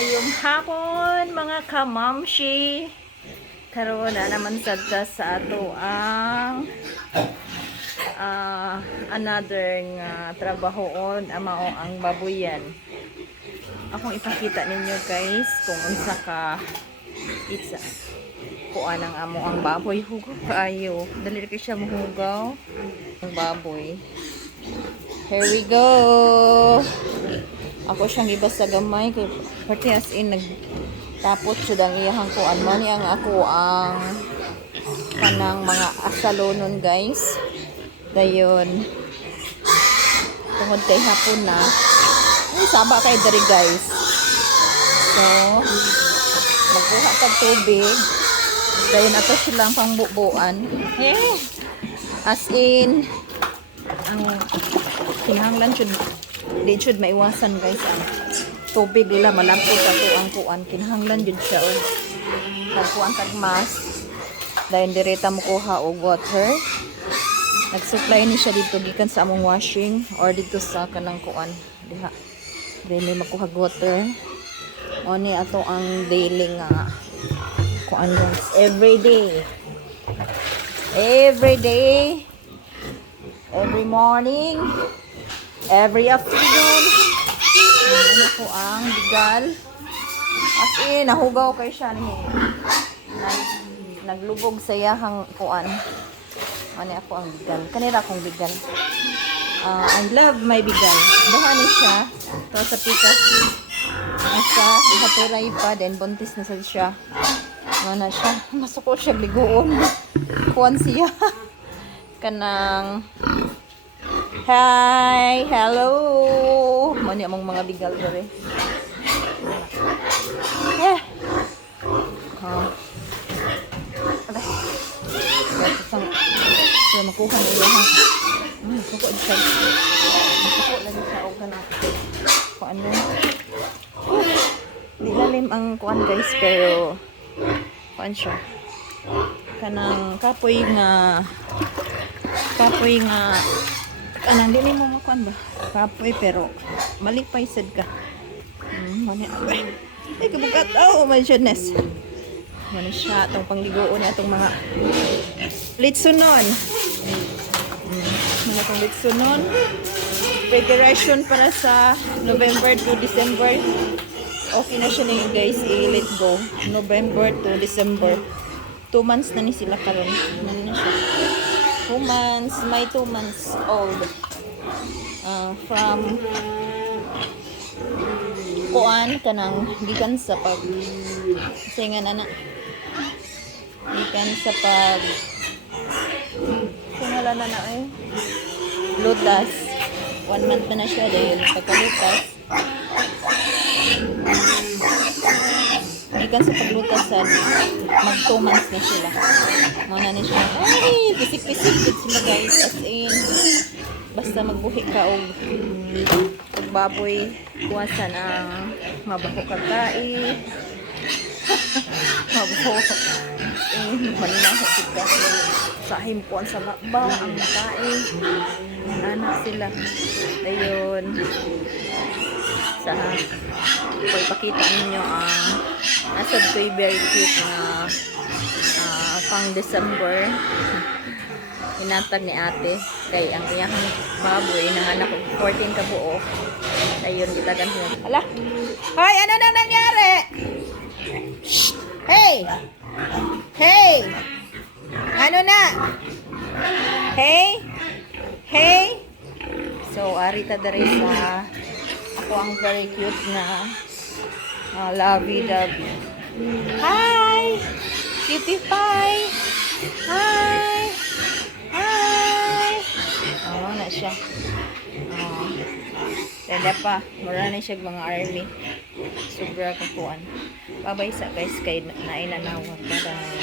Maayong hapon mga kamamshi. Karon na naman sad ka sa ato ang another nga trabahoon mao ang babuyan. Akong ipakita ninyo guys kung unsa ka itsa. Kuan ang amo ang baboy hugaw kaayo. Dali kay siya muhugaw ang baboy. Here we go. Ako siyang iba sa gamay kay pati as in nagtapot siya ang iyahang kuan man ang ako ang kanang mga asalonon guys. Dayon tungod kay hapon na saba kay diri guys. So magkuha tag tubig. Dayon ato silang pangbubuan. As in ang kinahanglan di jud maiwasan guys ang tubig nila malapot ato ang kuan kinahanglan jud siya og pagkuan tag mas dayon direta mo kuha og water nag-supply ni siya dito gikan sa among washing or dito sa kanang kuan diha dili makuha water oni ato ang daily nga kuan guys every day every morning every afternoon ano ko ang bigal as in nahugaw kay siya ni naglubog sa yahang kuan ano ako ang bigal kanira akong bigal I love my bigal duha ni siya to sa pikas asa haturay pa then buntis na sad siya mana siya masuko siya ligoon kuan siya kanang hi, hello. Mani among mga bigal dere. So makuha na iya. Suko siya. Suko lagi sa og kana. Kuan na. Di lalim ang kuan guys pero kuan siya. Kanang kapoy nga kanang dili mo makuan ba kapoy pero malipay sad ka mani ay kabugat oh my goodness mani siya atong pangligoon atong mga litsunon mga atong litsunon preparation para sa November to December okay na siya ni guys i-let go November to December 2 months na ni sila karon mani na siya 2 months, may 2 months old from kuan kanang gikan sa pag singan ana gikan sa pag singalan na lutas 1 month na siya dayon pagkalutas gikan sa paglutas sa mag 2 months na sila muna ni siya ay pisik-pisik din sila guys as in basta magbuhi ka og baboy kuwasan ang mabaho kagkai mabaho maninaho kita sa himpuan sa bakbaw ang kai anak sila dayon sa ipakita ninyo ang nasad ko'y very cute na pang December hinatag ni ate kay ang iyang baboy nanganak 14 ka buo ayun gitagan siya ala hoy ano nang nangyari hey ano na hey so arita dere sa ako ang very cute na lovey-dovey hi cutie pie hi na siya tanda pa mura na siya mga army sobra kakuan babay sa guys kay nainanawan bye bye